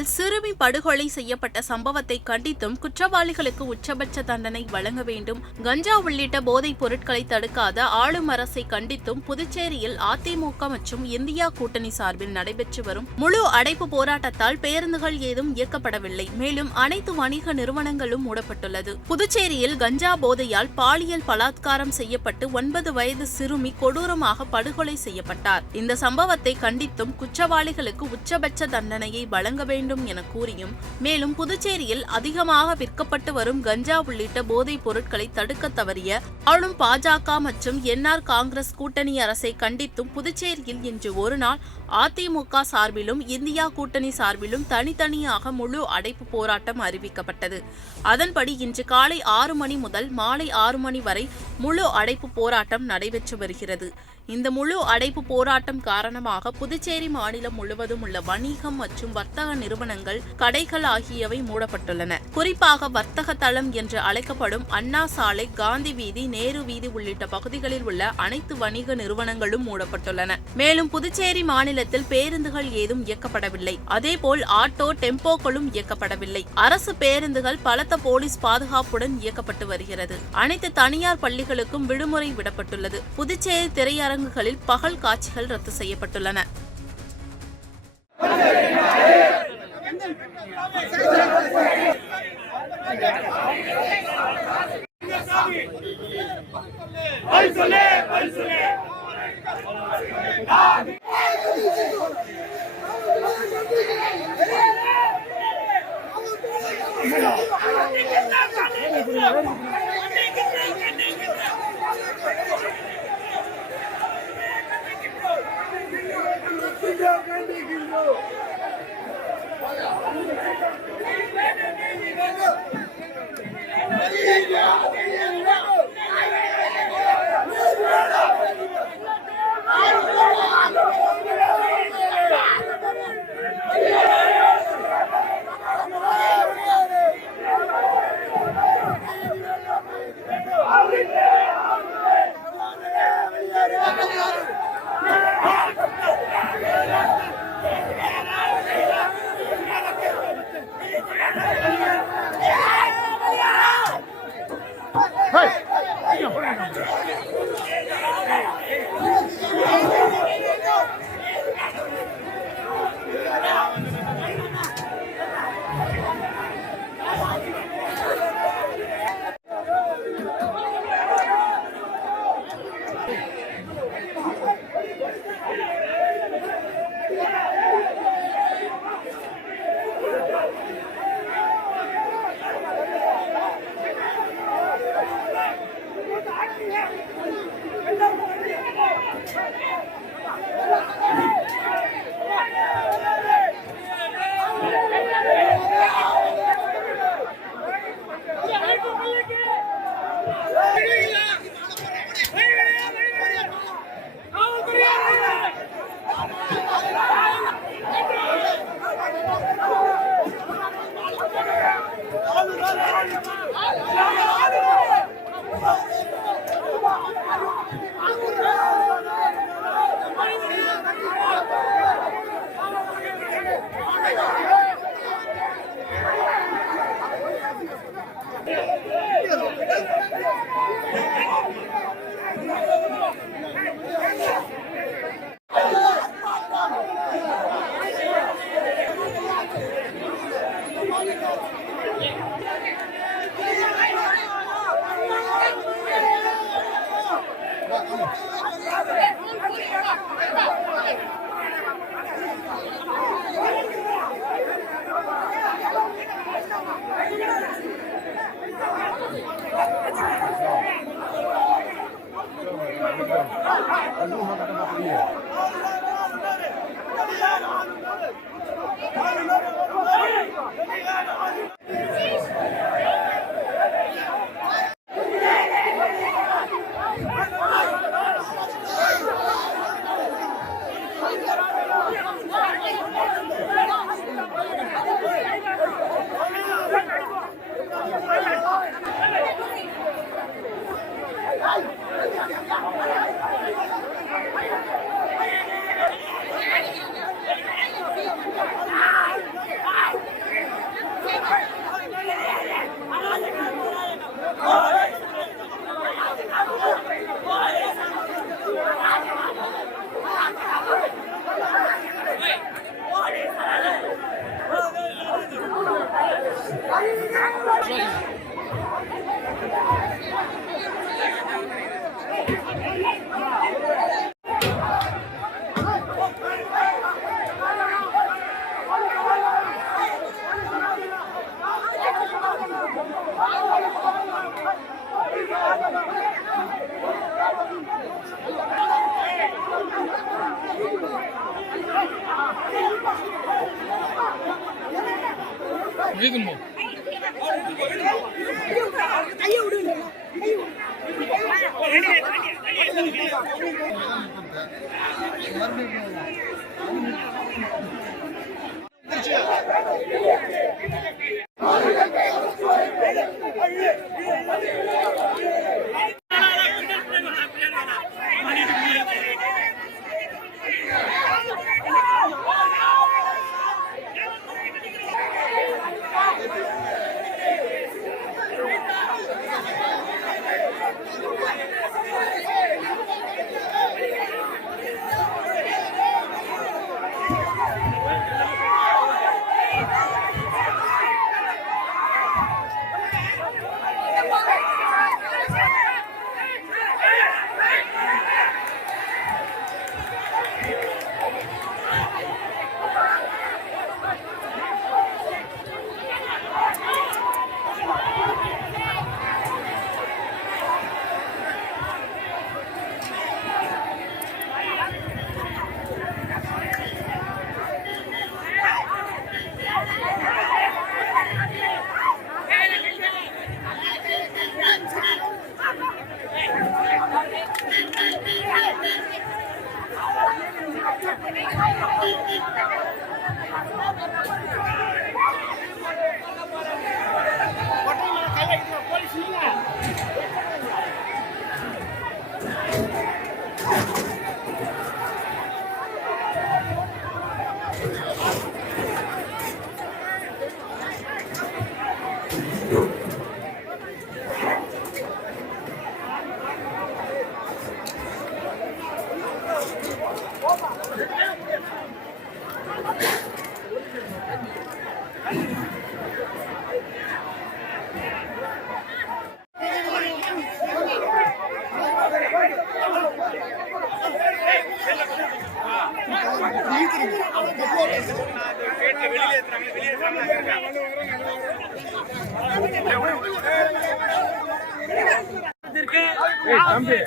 புதுச்சேரியில் சிறுமி படுகொலை செய்யப்பட்ட சம்பவத்தை கண்டித்தும் குற்றவாளிகளுக்கு உச்சபட்ச தண்டனை வழங்க வேண்டும், கஞ்சா உள்ளிட்ட போதைப் பொருட்களை தடுக்காத ஆளும் அரசை கண்டித்தும் புதுச்சேரியில் அதிமுக மற்றும் இந்தியா கூட்டணி சார்பில் நடைபெற்று வரும் முழு அடைப்பு போராட்டத்தால் பேருந்துகள் ஏதும் இயக்கப்படவில்லை. மேலும் அனைத்து வணிக நிறுவனங்களும் மூடப்பட்டுள்ளது. புதுச்சேரியில் கஞ்சா போதையால் பாலியல் பலாத்காரம் செய்யப்பட்டு 9 வயது சிறுமி கொடூரமாக படுகொலை செய்யப்பட்டார். இந்த சம்பவத்தை கண்டித்தும் குற்றவாளிகளுக்கு உச்சபட்ச தண்டனையை வழங்க வேண்டும் என கூறியும், மேலும் புதுச்சேரியில் அதிகமாக விற்கப்பட்டு வரும் கஞ்சா உள்ளிட்ட போதைப் பொருட்களை தடுக்க தவறிய ஆளும் பாஜக மற்றும் என்ஆர் காங்கிரஸ் கூட்டணி அரசை கண்டித்தும் புதுச்சேரியில் இன்று ஒருநாள் அதிமுக சார்பிலும் இந்தியா கூட்டணி சார்பிலும் தனித்தனியாக முழு அடைப்பு போராட்டம் அறிவிக்கப்பட்டது. அதன்படி இன்று காலை 6 மணி முதல் மாலை 6 மணி வரை முழு அடைப்பு போராட்டம் நடைபெற்று வருகிறது. இந்த முழு அடைப்பு போராட்டம் காரணமாக புதுச்சேரி மாநிலம் முழுவதும் உள்ள வணிகம் மற்றும் வர்த்தக நிறுவனங்கள், கடைகள் ஆகியவை மூடப்பட்டுள்ளன. குறிப்பாக வர்த்தக தளம் என்று அழைக்கப்படும் அண்ணா சாலை, காந்தி வீதி, நேரு வீதி உள்ளிட்ட பகுதிகளில் உள்ள அனைத்து வணிக நிறுவனங்களும் மூடப்பட்டுள்ளன. மேலும் புதுச்சேரி மாநிலத்தில் பேருந்துகள் ஏதும் இயக்கப்படவில்லை. அதேபோல் ஆட்டோ, டெம்போக்களும் இயக்கப்படவில்லை. அரசு பேருந்துகள் பலத்த போலீஸ் பாதுகாப்புடன் இயக்கப்பட்டு வருகிறது. அனைத்து தனியார் பள்ளிகளுக்கும் விடுமுறை விடப்பட்டுள்ளது. புதுச்சேரி திரையரங்குகளில் பகல் காட்சிகள் ரத்து செய்யப்பட்டுள்ளன.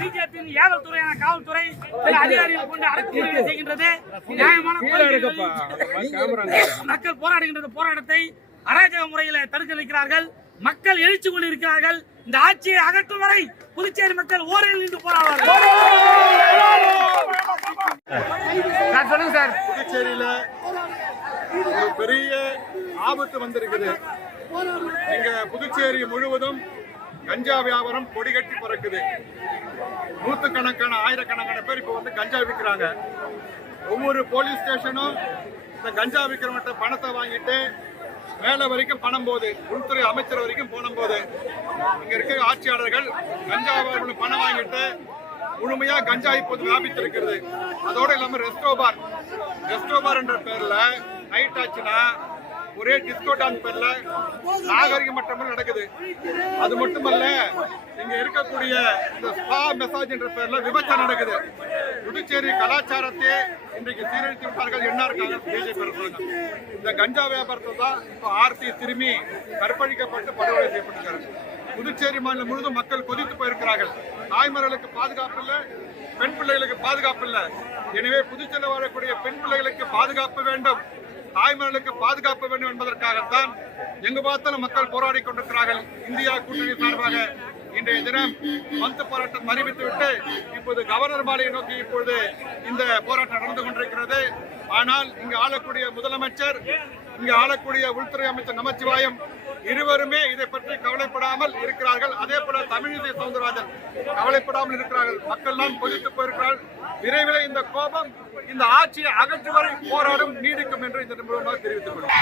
பிஜேபியின் ஏவல்துறையான காவல்துறை சில அதிகாரிகள் கொண்டு அடக்குமுறை செய்கின்றது. நியாயமான மக்கள் போராடுகின்ற போராட்டத்தை அராஜக முறையில் தடுக்க வைக்கிறார்கள். மக்கள் எழுச்சி கொண்டிருக்கிறார்கள். இந்த ஆட்சியை அகற்றும் வரை புதுச்சேரி மக்கள் ஓரில் நின்று போராடுவார்கள். சொல்லுங்க சார். புதுச்சேரியில ஒரு பெரிய ஆபத்து வந்திருக்குது. இங்க புதுச்சேரி முழுவதும் கஞ்சா வியாபாரம் கொடிகட்டி பறக்குது. நூற்றுக்கணக்கான ஆயிரக்கணக்கான பேர் இப்போ வந்து கஞ்சா விற்கிறாங்க. ஒவ்வொரு போலீஸ் ஸ்டேஷனும் இந்த கஞ்சா விற்கிறவங்கிட்ட பணத்தை வாங்கிட்டு மேல வரைக்கும் பணம் போகுது, உள்துறை அமைச்சர் வரைக்கும் பணம் போகுது. இங்க இருக்க ஆட்சியாளர்கள் கஞ்சா வியாபாரம் பணம் வாங்கிட்டு முழுமையா கஞ்சா இப்போது வியாபித்திருக்கிறது. அதோடு இல்லாம ரெஸ்டோபார் என்ற பேர்ல நைட் ஆச்சுன்னா ஒரே டிஸ்கோ டான்ஸ் பேர்ல நாகரிக மட்டமும் நடக்குது. அது மட்டுமல்ல, இங்க இருக்கக்கூடிய இந்த ஸ்பா மெசாஜ் என்ற பேர்ல விபச்சாரம் நடக்குது. புதுச்சேரி கலாச்சாரத்தை இன்றைக்கு சீரழித்து விட்டார்கள். என்ன இருக்காங்க பிஜேபி அரசாங்கம். இந்த கஞ்சா வியாபாரத்தை தான் இப்போ ஆர்த்தி திரும்பி கற்பழிக்கப்பட்டு படுகொலை செய்யப்பட்டிருக்காரு. புதுச்சேரி மாநிலம் முழுவதும் மக்கள் கொதித்து போயிருக்கிறார்கள். தாய்மார்களுக்கு பாதுகாப்பு இல்லை, பெண் பிள்ளைகளுக்கு பாதுகாப்பு இல்லை. எனவே புதுச்சேரியில் வாழக்கூடிய பெண் பிள்ளைகளுக்கு பாதுகாப்பு வேண்டும், தாய்மார்களுக்கு பாதுகாப்பு வேண்டும் என்பதற்காகத்தான் எங்கு பார்த்தாலும் மக்கள் போராடி கொண்டிருக்கிறார்கள். இந்தியா கூட்டணி சார்பாக இன்றைய தினம் பந்து போராட்டம் அறிவித்துவிட்டு இப்போது கவர்னர் மாளிகை நோக்கி இப்பொழுது இந்த போராட்டம் நடந்து கொண்டிருக்கிறது. ஆனால் இங்கு ஆளக்கூடிய முதலமைச்சர், இங்கு ஆளக்கூடிய உள்துறை அமைச்சர் நமச்சிவாயம் இருவருமே இதை பற்றி கவலைப்படாமல் இருக்கிறார்கள். அதே போல தமிழிசை சவுந்தரராஜன் கவலைப்படாமல் இருக்கிறார்கள். மக்கள் எல்லாம் கொதித்து போயிருக்கிறார்கள். விரைவில் இந்த கோபம் இந்த ஆட்சியை அகற்று வரை போராடும் நீடிக்கும் என்று இந்த மூலமாக தெரிவித்துக் கொள்கிறோம்.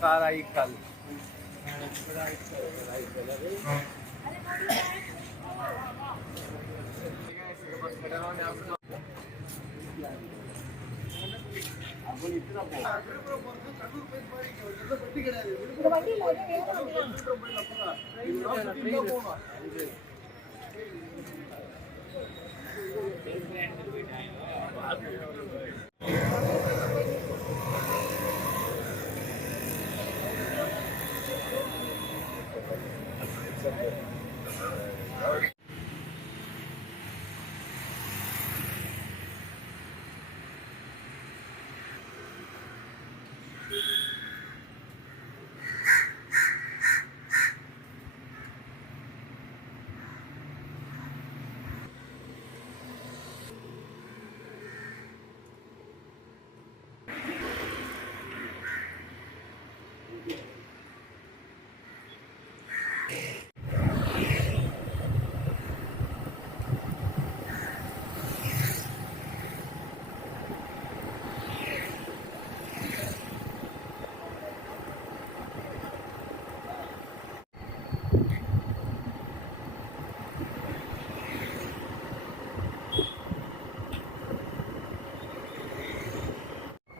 Karaikal.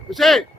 Hussein.